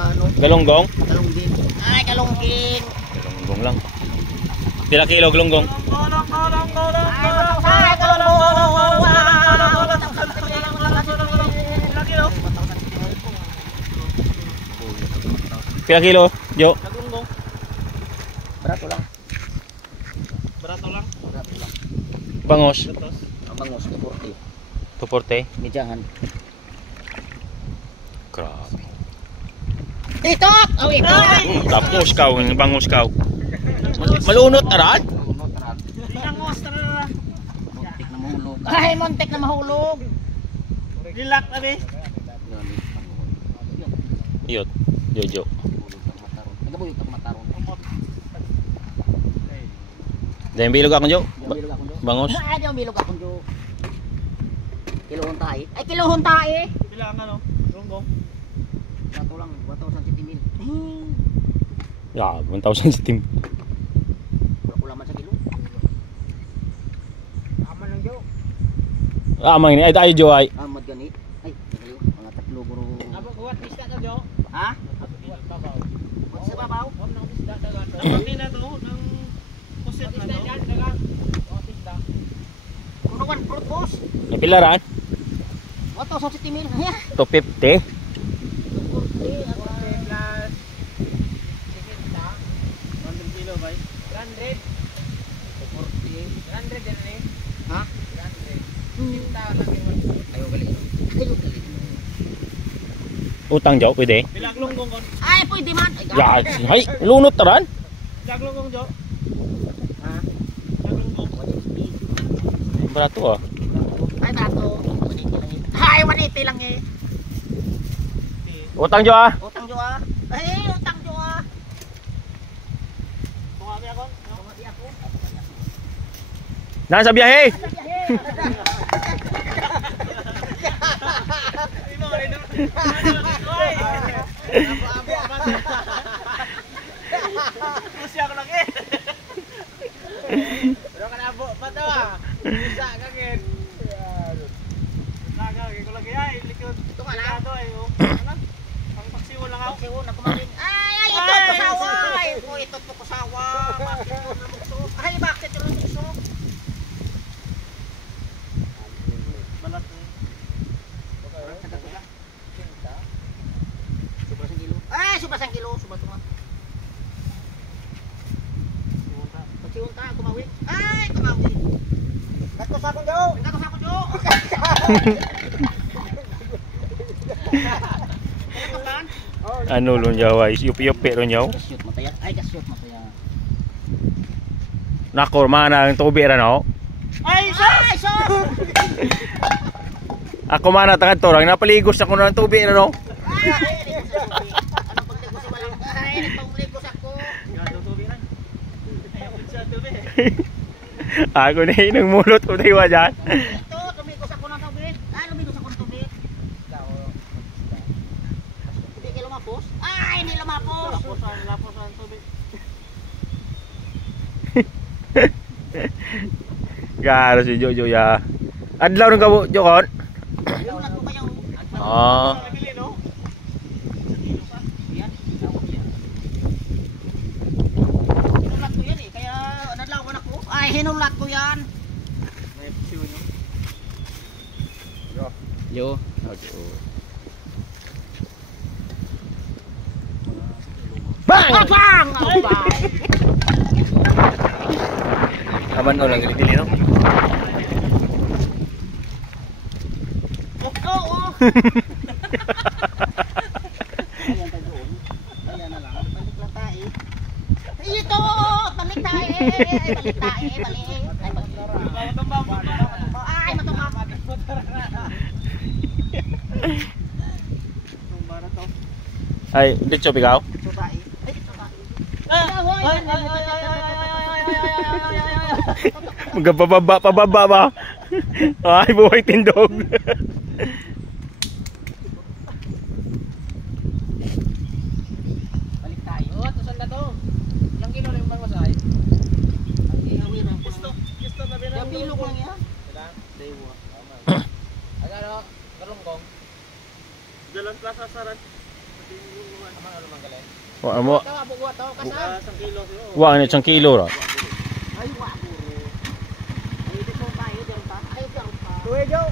ano. Galunggong? Galungging. Ay, galungging. Galunggong lang. Pila kilo galunggong? Pila kilo, Jo? Galunggong. Barato lang. Barato lang. Barato lang. Bangos? Ang bangos, 240. 240? Medyahan. Grabe. Dito! Awi! Tapos kaw, bangos kaw. Malunot aran? Muntik na mahulog. Ay, muntik na mahulog. Relax na be. Iyot, Jojo. Nagabuyog ako matarong. Dahil bilog ako, Jo. Bilog ako, Jo. Bangos? Ay, diyan bilog ako, Jo. Kilohon tayo. Ay, kilohon tayo. Pila ang ano? Galunggong. Bato lang, bato sa sitimil. Yeah, 1,000 sa team. Wala man sa kilo. Aman lang, Jo. Amang ni, ay tayo, Jo ay. Amad ganit. Ay, mga tatlo guro. Abo kuwat isda ka Jo. Ha? Babaw. What's sa babaw? Wala nang isda dagat. Ang pina to ng pusit na dagat. Isda. Kuno one fruit boss. Napilaran? Bato sa sitimil. Ya. 250. Kilo ba? 100. 100 din ni. Ha? 100. Tinta lang yung Ayo gali. Ayo gali. Utang, Jo, pwede? Pila galunggong kon. Ay, pwede man. Ay, Yeah, hay, lunot aran? Pila galunggong Jo. Ha? Galunggong. Barato ah. Ay, dato. 180 lang eh. Ay, 180 lang eh. Utang, Jo ah. Utang Jo ah. Ay, utang Jo ah. Kuha ako. Kumati ako. Nasa biyahe. Pusi ako lagi. Pero kan abo pa to ah. Bisa ka gid. Naga ko lagi ay likod. Ito ka na. Ito ay oh. Ano? Pang paksiwo lang ako. Siwo na kumain. Ay, ito po sawa. Ay, po ito po sawa. Bakit mo na mukso? Ay, bakit yung mukso? Balat. Ay, subas ang kilo. Subas ito nga. Pagsiunta, kumawin. Ay, kumawin. Gatos akong Jo. Gatos akong Jo. Gatosan? Ano lun Jawa, yupi-yupi ron yaw. Gasyot mataya. Ay, gasyot mataya. Nakor mana ang tubi ra no. Ay, Ay, sos! Ako mana tangad torang napaligos ako ng tubi ra no. Ay, ano pagligos sa walang? Ay, nagpangligos ako. gato tubi ran. Ay, ako sa tubi. Ako na inang mulot ko tayo dyan. Ito, lumigos ako ng tubig. Ay, lumigos ako ng tubig. Hindi kayo lumapos? Ay, hindi lumapos. Lapos ang tubi. Garo si Jojo ya. Adlaw ng kabo Jokon. Ayun, ko kayo. Ah. Nabili no? Yan, tawag yan. Hinulat ko yan eh, kaya nadlawan ako. Ay, hinulat ko yan. May paksiwo nyo. Yo. Bang! Bang! Oh, bang! Aban no lang dili no. Oo. Ayan tayo doon. Ayan na lang. Balik lang tayo. Ito! Balik tayo! Ay, balik tayo! Balik! Ay, balik. Ay, matumam! Ay, dito pigaw. Ito tayo. Ay, ito tayo. Pababa ba? Ay, buhay tindog. Balik tayo. Ito saan na to? Ilang kilo na yung bangwasay? Gusto na binang Yung bilog lang yan. Dewa. Ano? Galunggong. Jalan Plaza Saran. Wa mo. Tawa buwa to kasam. 1 kilo siguro. Wa ni 1 kilo ra. Ay wa guru. Ay dito tayo diyan pa. Ay karon pa. Tuwe jo.